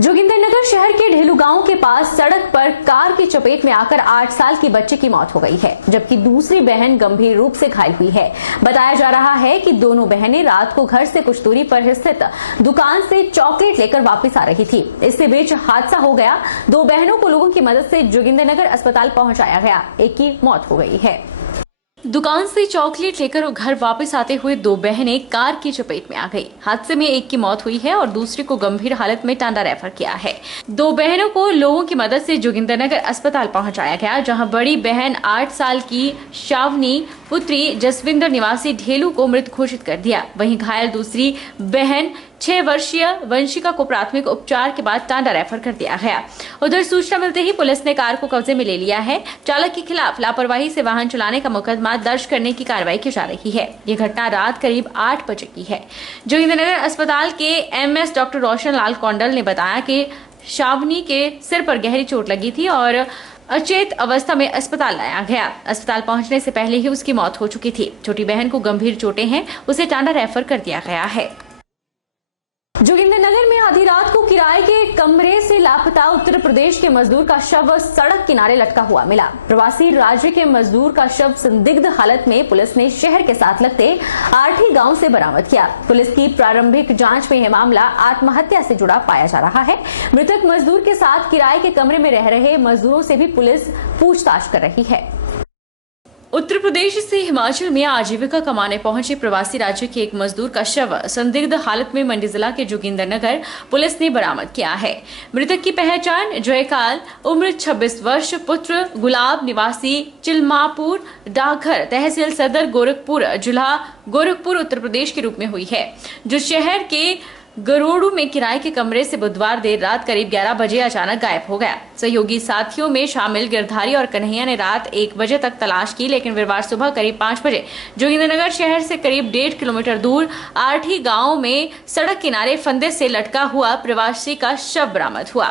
जोगिंदरनगर शहर के ढेलू गांव के पास सड़क पर कार की चपेट में आकर 8 साल की बच्चे की मौत हो गई है, जबकि दूसरी बहन गंभीर रूप से घायल हुई है। बताया जा रहा है कि दोनों बहनें रात को घर से कुछ दूरी पर स्थित दुकान से चॉकलेट लेकर वापस आ रही थी। इसी बीच हादसा हो गया। दो बहनों को लोगों की मदद से जोगिंदरनगर अस्पताल पहुंचाया गया। एक की मौत हो गई है। दुकान से चॉकलेट लेकर घर वापस आते हुए दो बहनें कार की चपेट में आ गई। हादसे में एक की मौत हुई है और दूसरी को गंभीर हालत में टांडा रेफर किया है। दो बहनों को लोगों की मदद से जोगिंदरनगर अस्पताल पहुंचाया गया, जहां बड़ी बहन 8 साल की शावनी पुत्री जसविंदर निवासी ढेलू को मृत घोषित कर दिया। वहीं घायल दूसरी बहन 6 वर्षीय वंशिका को प्राथमिक उपचार के बाद टांडा रेफर कर दिया गया। उधर सूचना मिलते ही पुलिस ने कार को कब्जे में ले लिया है। चालक के खिलाफ लापरवाही से वाहन चलाने का मुकदमा दर्ज करने की कार्रवाई की जा रही है। ये घटना रात करीब 8 बजे की है। जोगिंदरनगर अस्पताल के एमएस डॉक्टर रोशन लाल कौंडल ने बताया कि शावनी के सिर पर गहरी चोट लगी थी और अचेत अवस्था में अस्पताल लाया गया। अस्पताल पहुंचने से पहले ही उसकी मौत हो चुकी थी। छोटी बहन को गंभीर चोटें हैं, उसे टांडा रेफर कर दिया गया है। जोगिंदरनगर में आधी रात को किराए के कमरे से लापता उत्तर प्रदेश के मजदूर का शव सड़क किनारे लटका हुआ मिला। प्रवासी राज्य के मजदूर का शव संदिग्ध हालत में पुलिस ने शहर के साथ लगते आठी गांव से बरामद किया। पुलिस की प्रारंभिक जांच में यह मामला आत्महत्या से जुड़ा पाया जा रहा है। मृतक मजदूर के साथ किराए के कमरे में रह रहे मजदूरों से भी पुलिस पूछताछ कर रही है। उत्तर प्रदेश से हिमाचल में आजीविका कमाने पहुंचे प्रवासी राज्य के एक मजदूर का शव संदिग्ध हालत में मंडी जिला के जोगिंदरनगर पुलिस ने बरामद किया है। मृतक की पहचान जयकाल उम्र 26 वर्ष पुत्र गुलाब निवासी चिलमापुर डाकघर तहसील सदर गोरखपुर जिला गोरखपुर उत्तर प्रदेश के रूप में हुई है, जो शहर के गरोड़ू में किराए के कमरे से बुधवार देर रात करीब 11 बजे अचानक गायब हो गया। सहयोगी साथियों में शामिल गिरधारी और कन्हैया ने रात 1 बजे तक तलाश की, लेकिन वीरवार सुबह करीब 5 बजे जोगिंदरनगर शहर से करीब 1.5 किलोमीटर दूर आठी गांव में सड़क किनारे फंदे से लटका हुआ प्रवासी का शव बरामद हुआ।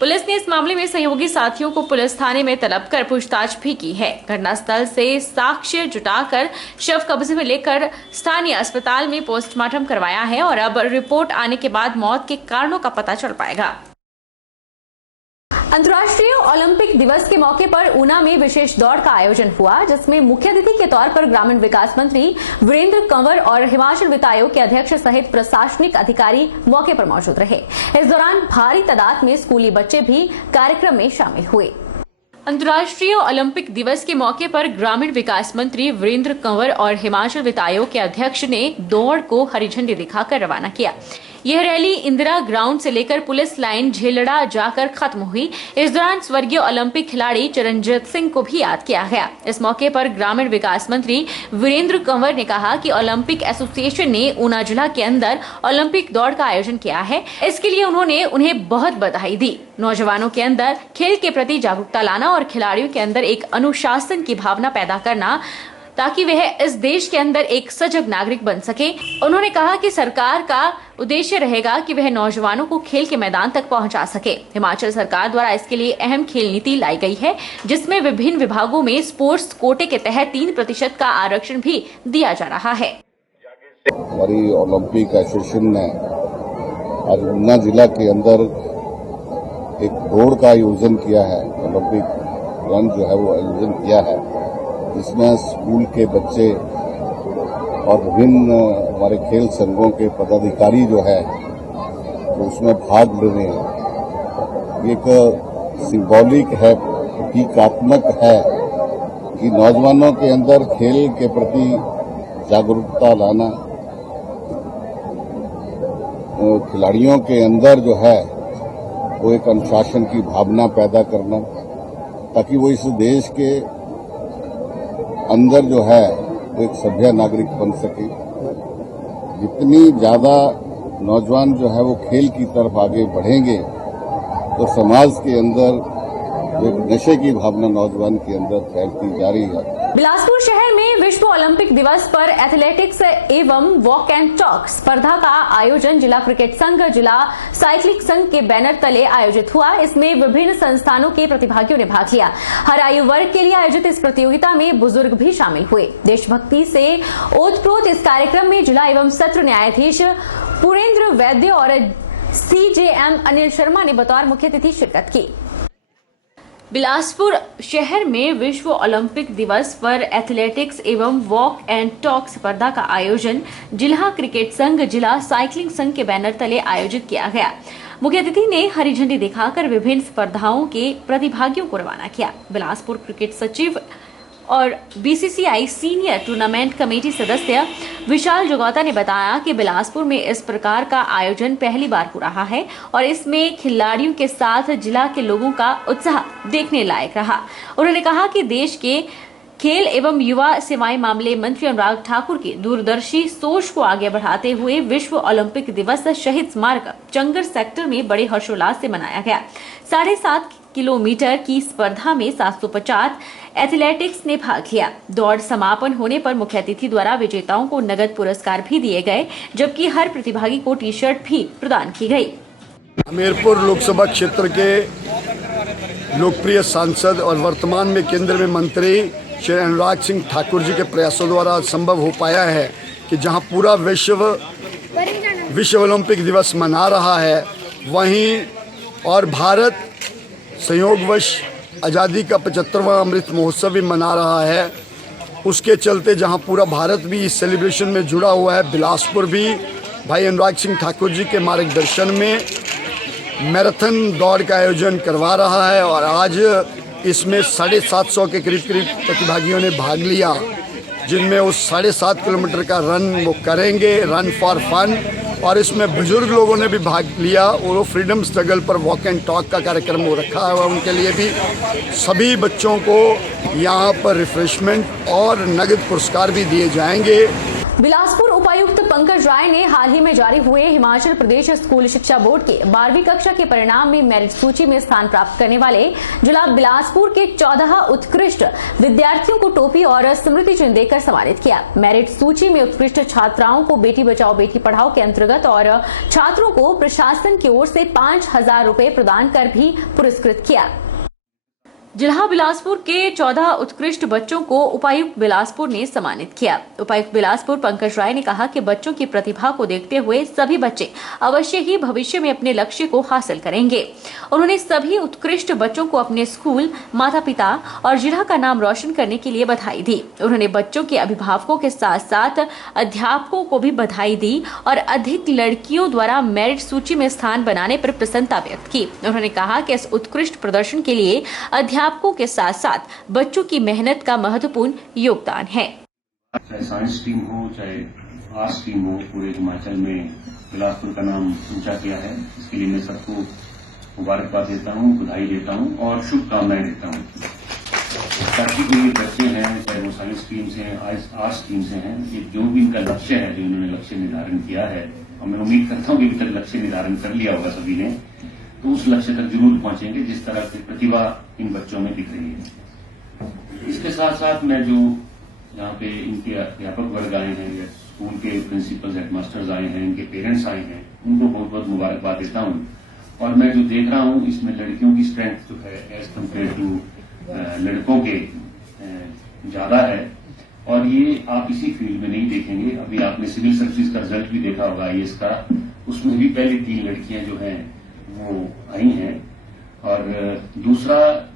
पुलिस ने इस मामले में सहयोगी साथियों को पुलिस थाने में तलब कर पूछताछ भी की है। घटनास्थल से साक्ष्य जुटाकर शव कब्जे में लेकर स्थानीय अस्पताल में पोस्टमार्टम करवाया है और अब रिपोर्ट आने के बाद मौत के कारणों का पता चल पाएगा। अंतर्राष्ट्रीय ओलंपिक दिवस के मौके पर ऊना में विशेष दौड़ का आयोजन हुआ, जिसमें मुख्य अतिथि के तौर पर ग्रामीण विकास मंत्री वीरेंद्र कंवर और हिमाचल वित्त आयोग के अध्यक्ष सहित प्रशासनिक अधिकारी मौके पर मौजूद रहे। इस दौरान भारी तादाद में स्कूली बच्चे भी कार्यक्रम में शामिल हुए। अंतर्राष्ट्रीय ओलंपिक दिवस के मौके पर ग्रामीण विकास मंत्री वीरेंद्र कंवर और हिमाचल वित्त आयोग के अध्यक्ष ने दौड़ को हरी झंडी दिखाकर रवाना किया। यह रैली इंदिरा ग्राउंड से लेकर पुलिस लाइन झेलड़ा जाकर खत्म हुई। इस दौरान स्वर्गीय ओलंपिक खिलाड़ी चरणजीत सिंह को भी याद किया गया। इस मौके पर ग्रामीण विकास मंत्री वीरेंद्र कंवर ने कहा कि ओलंपिक एसोसिएशन ने ऊना जिला के अंदर ओलंपिक दौड़ का आयोजन किया है। इसके लिए उन्होंने उन्हें बहुत बधाई दी। नौजवानों के अंदर खेल के प्रति जागरूकता लाना और खिलाड़ियों के अंदर एक अनुशासन की भावना पैदा करना, ताकि वह इस देश के अंदर एक सजग नागरिक बन सके। उन्होंने कहा कि सरकार का उद्देश्य रहेगा कि वह नौजवानों को खेल के मैदान तक पहुंचा सके। हिमाचल सरकार द्वारा इसके लिए अहम खेल नीति लाई गई है, जिसमें विभिन्न विभागों में स्पोर्ट्स कोटे के तहत 3% का आरक्षण भी दिया जा रहा है। हमारी ओलंपिक एसोसिएशन ने आज ऊना जिला के अंदर एक दौड़ का आयोजन किया है। ओलंपिक रन जो है वो आयोजन किया है, जिसमें स्कूल के बच्चे और विभिन्न हमारे खेल संघों के पदाधिकारी जो है तो उसमें भाग ले रहे हैं। एक सिंबॉलिक है, प्रतीकात्मक है कि नौजवानों के अंदर खेल के प्रति जागरूकता लाना, खिलाड़ियों के अंदर जो है वो एक अनुशासन की भावना पैदा करना, ताकि वो इस देश के अंदर जो है वो एक सभ्य नागरिक बन सके। जितनी ज्यादा नौजवान जो है वो खेल की तरफ आगे बढ़ेंगे तो समाज के अंदर एक नशे की भावना नौजवान के अंदर फैलती जा रही है। बिलासपुर शहर में विश्व ओलंपिक दिवस पर एथलेटिक्स एवं वॉक एंड टॉक स्पर्धा का आयोजन जिला क्रिकेट संघ, जिला साइक्लिंग संघ के बैनर तले आयोजित हुआ। इसमें विभिन्न संस्थानों के प्रतिभागियों ने भाग लिया। हर आयु वर्ग के लिए आयोजित इस प्रतियोगिता में बुजुर्ग भी शामिल हुए। देशभक्ति से ओतप्रोत इस कार्यक्रम में जिला एवं सत्र न्यायाधीश पुरेंद्र वैद्य और CJM अनिल शर्मा ने बतौर मुख्य अतिथि शिरकत की। बिलासपुर शहर में विश्व ओलंपिक दिवस पर एथलेटिक्स एवं वॉक एंड टॉक स्पर्धा का आयोजन जिला क्रिकेट संघ, जिला साइकिलिंग संघ के बैनर तले आयोजित किया गया। मुख्य अतिथि ने हरी झंडी दिखाकर विभिन्न स्पर्धाओं के प्रतिभागियों को रवाना किया। बिलासपुर क्रिकेट सचिव और BCCI सीनियर टूर्नामेंट कमेटी सदस्य विशाल जोगौता ने बताया कि बिलासपुर में इस प्रकार का आयोजन पहली बार हो रहा है और इसमें खिलाड़ियों के साथ जिला के लोगों का उत्साह देखने लायक रहा। उन्होंने कहा कि देश के खेल एवं युवा सेवाएं मामले मंत्री अनुराग ठाकुर की दूरदर्शी सोच को आगे बढ़ाते हुए विश्व ओलंपिक दिवस शहीद स्मारक चंगर सेक्टर में बड़े हर्षोल्लास से मनाया गया। 7.5 किलोमीटर की स्पर्धा में 750 एथलेटिक्स ने भाग लिया। दौड़ समापन होने पर मुख्य अतिथि द्वारा विजेताओं को नगद पुरस्कार भी दिए गए, जबकि हर प्रतिभागी को टी-शर्ट भी प्रदान की गई। हमीरपुर लोकसभा क्षेत्र के लोकप्रिय सांसद और वर्तमान में केंद्र में मंत्री श्री अनुराग सिंह ठाकुर जी के प्रयासों द्वारा संभव हो पाया है कि जहां पूरा विश्व ओलंपिक दिवस मना रहा है, वहीं और भारत संयोगवश आज़ादी का 75वां अमृत महोत्सव भी मना रहा है। उसके चलते जहां पूरा भारत भी इस सेलिब्रेशन में जुड़ा हुआ है, बिलासपुर भी भाई अनुराग सिंह ठाकुर जी के मार्गदर्शन में मैराथन दौड़ का आयोजन करवा रहा है और आज इसमें 750 के करीब प्रतिभागियों ने भाग लिया, जिनमें उस 7.5 किलोमीटर का रन वो करेंगे, रन फॉर फन। और इसमें बुजुर्ग लोगों ने भी भाग लिया और वो फ्रीडम स्ट्रगल पर वॉक एंड टॉक का कार्यक्रम वो रखा है। उनके लिए भी सभी बच्चों को यहाँ पर रिफ्रेशमेंट और नगद पुरस्कार भी दिए जाएंगे। बिलासपुर उपायुक्त पंकज राय ने हाल ही में जारी हुए हिमाचल प्रदेश स्कूल शिक्षा बोर्ड के 12वीं कक्षा के परिणाम में मेरिट सूची में स्थान प्राप्त करने वाले जिला बिलासपुर के 14 उत्कृष्ट विद्यार्थियों को टोपी और स्मृति चिन्ह देकर सम्मानित किया। मेरिट सूची में उत्कृष्ट छात्राओं को बेटी बचाओ बेटी पढ़ाओ के अंतर्गत और छात्रों को प्रशासन की ओर से 5,000 रुपए प्रदान कर भी पुरस्कृत किया। जिला बिलासपुर के 14 उत्कृष्ट बच्चों को उपायुक्त बिलासपुर ने सम्मानित किया। उपायुक्त बिलासपुर पंकज राय ने कहा कि बच्चों की प्रतिभा को देखते हुए सभी बच्चे अवश्य ही भविष्य में अपने लक्ष्य को हासिल करेंगे। उन्होंने सभी उत्कृष्ट बच्चों को अपने स्कूल, माता पिता और जिला का नाम रोशन करने के लिए बधाई दी। उन्होंने बच्चों के अभिभावकों के साथ साथ अध्यापकों को भी बधाई दी और अधिक लड़कियों द्वारा मेरिट सूची में स्थान बनाने पर प्रसन्नता व्यक्त की। उन्होंने कहा कि इस उत्कृष्ट प्रदर्शन के लिए अध्यापकों के साथ साथ बच्चों की मेहनत का महत्वपूर्ण योगदान है। चाहे साइंस स्ट्रीम हो, चाहे आर्ट्स स्ट्रीम हो, पूरे हिमाचल में बिलासपुर का नाम ऊंचा किया है। इसके लिए मैं सबको मुबारकबाद देता हूँ, बधाई देता हूँ और शुभकामनाएं देता हूँ। ताकि जो ये बच्चे हैं, चाहे वो साइंस स्ट्रीम से हैं, आर्ट्स स्ट्रीम से हैं, ये जो भी इनका लक्ष्य है, जो इन्होंने लक्ष्य निर्धारण किया है, और मैं उम्मीद करता हूँ कि अभी तक लक्ष्य निर्धारण कर लिया होगा सभी ने, तो उस लक्ष्य तक जरूर पहुंचेंगे जिस तरह की प्रतिभा इन बच्चों में दिख रही है। इसके साथ साथ मैं जो यहाँ पे इनके अध्यापक वर्ग आए हैं, या स्कूल के प्रिंसिपल्स, हेडमास्टर्स आए हैं, इनके पेरेंट्स आए हैं, उनको बहुत बहुत मुबारकबाद देता हूँ। और मैं जो देख रहा हूँ, इसमें लड़कियों की स्ट्रेंथ जो है एज कम्पेयर टू लड़कों के ज्यादा है, और ये आप इसी फील्ड में नहीं देखेंगे। अभी आपने सिविल सर्विस का रिजल्ट भी देखा होगा IAS का, उसमें भी पहले 3 लड़कियां जो हैं वो आई हैं। और दूसरा,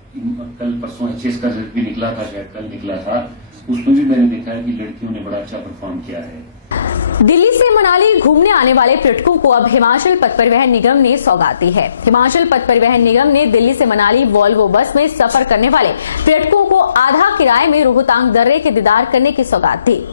कल परसों HS का रिजल्ट भी निकला था, शायद कल निकला था, उसमें भी मैंने देखा है कि लड़कियों ने बड़ा अच्छा परफॉर्म किया है। दिल्ली से मनाली घूमने आने वाले पर्यटकों को अब हिमाचल पथ परिवहन निगम ने सौगात दी है। हिमाचल पथ परिवहन निगम ने दिल्ली से मनाली वॉल्वो बस में सफर करने वाले पर्यटकों को आधा किराए में रोहतांग दर्रे के दीदार करने की सौगात दी।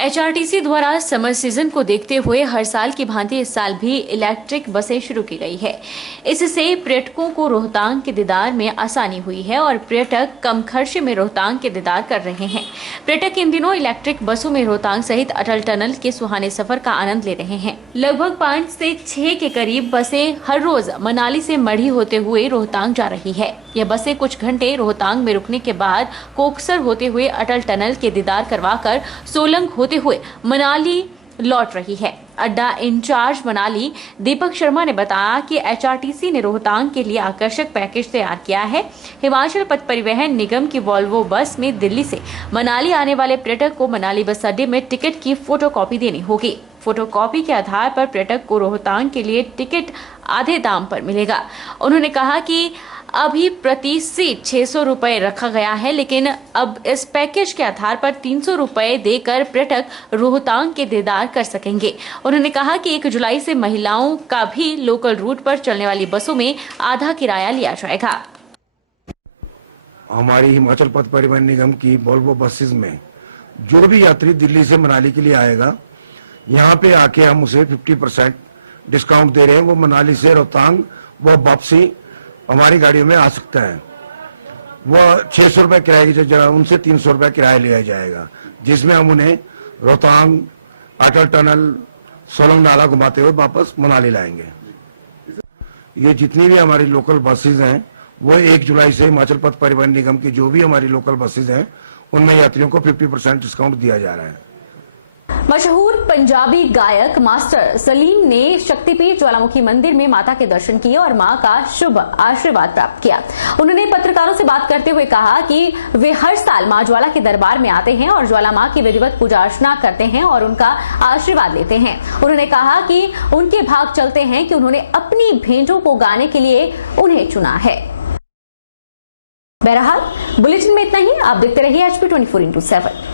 HRTC द्वारा समर सीजन को देखते हुए हर साल की भांति इस साल भी इलेक्ट्रिक बसें शुरू की गई है। इससे पर्यटकों को रोहतांग के दीदार में आसानी हुई है और पर्यटक कम खर्चे में रोहतांग के दीदार कर रहे हैं। पर्यटक इन दिनों इलेक्ट्रिक बसों में रोहतांग सहित अटल टनल के सुहाने सफर का आनंद ले रहे हैं। लगभग 5 से 6 के करीब बसें हर रोज मनाली से मढ़ी होते हुए रोहतांग जा रही है। यह बसें कुछ घंटे रोहतांग में रुकने के बाद कोकसर होते हुए अटल टनल के दीदार करवाकर सोलंग होते हुए मनाली लौट रही है। अड्डा इंचार्ज मनाली दीपक शर्मा ने बताया कि HRTC ने रोहतांग के लिए आकर्षक पैकेज तैयार किया है। हिमाचल पथ परिवहन निगम की वॉल्वो बस में दिल्ली से मनाली आने वाले पर्यटक को मनाली बस अड्डे में टिकट की फोटोकॉपी देनी होगी। फोटोकॉपी के आधार पर पर्यटक को रोहतांग के लिए टिकट आधे दाम पर मिलेगा। उन्होंने कहा कि अभी प्रति सीट 600 रुपए रखा गया है, लेकिन अब इस पैकेज के आधार पर 300 रुपए देकर पर्यटक रोहतांग के दीदार कर सकेंगे। उन्होंने कहा कि 1 जुलाई से महिलाओं का भी लोकल रूट पर चलने वाली बसों में आधा किराया लिया जाएगा। हमारी हिमाचल पथ परिवहन निगम की वोल्वो बसेस में जो भी यात्री दिल्ली से मनाली के लिए आएगा, यहाँ पे आके हम उसे 50% डिस्काउंट दे रहे हैं। वो मनाली से रोहतांग वो वापसी हमारी गाड़ियों में आ सकता है। वो 600 रुपए किराए की जगह उनसे 300 रुपए किराया लिया जाएगा, जिसमें हम उन्हें रोहतांग, अटल टनल, सोलंग नाला घुमाते हुए वापस मनाली लाएंगे। ये जितनी भी हमारी लोकल बसेज हैं वो 1 जुलाई से हिमाचल पथ परिवहन निगम की जो भी हमारी लोकल बसेज हैं उनमें यात्रियों को 50% डिस्काउंट दिया जा रहा है। मशहूर पंजाबी गायक मास्टर सलीम ने शक्तिपीठ ज्वालामुखी मंदिर में माता के दर्शन किए और मां का शुभ आशीर्वाद प्राप्त किया। उन्होंने पत्रकारों से बात करते हुए कहा कि वे हर साल मां ज्वाला के दरबार में आते हैं और ज्वाला मां की विधिवत पूजा अर्चना करते हैं और उनका आशीर्वाद लेते हैं। उन्होंने कहा कि उनके भाग चलते हैं कि उन्होंने अपनी भेंटों को गाने के लिए उन्हें चुना है। बहरहाल बुलेटिन में इतना ही। आप देखते रहिए HP 24x7।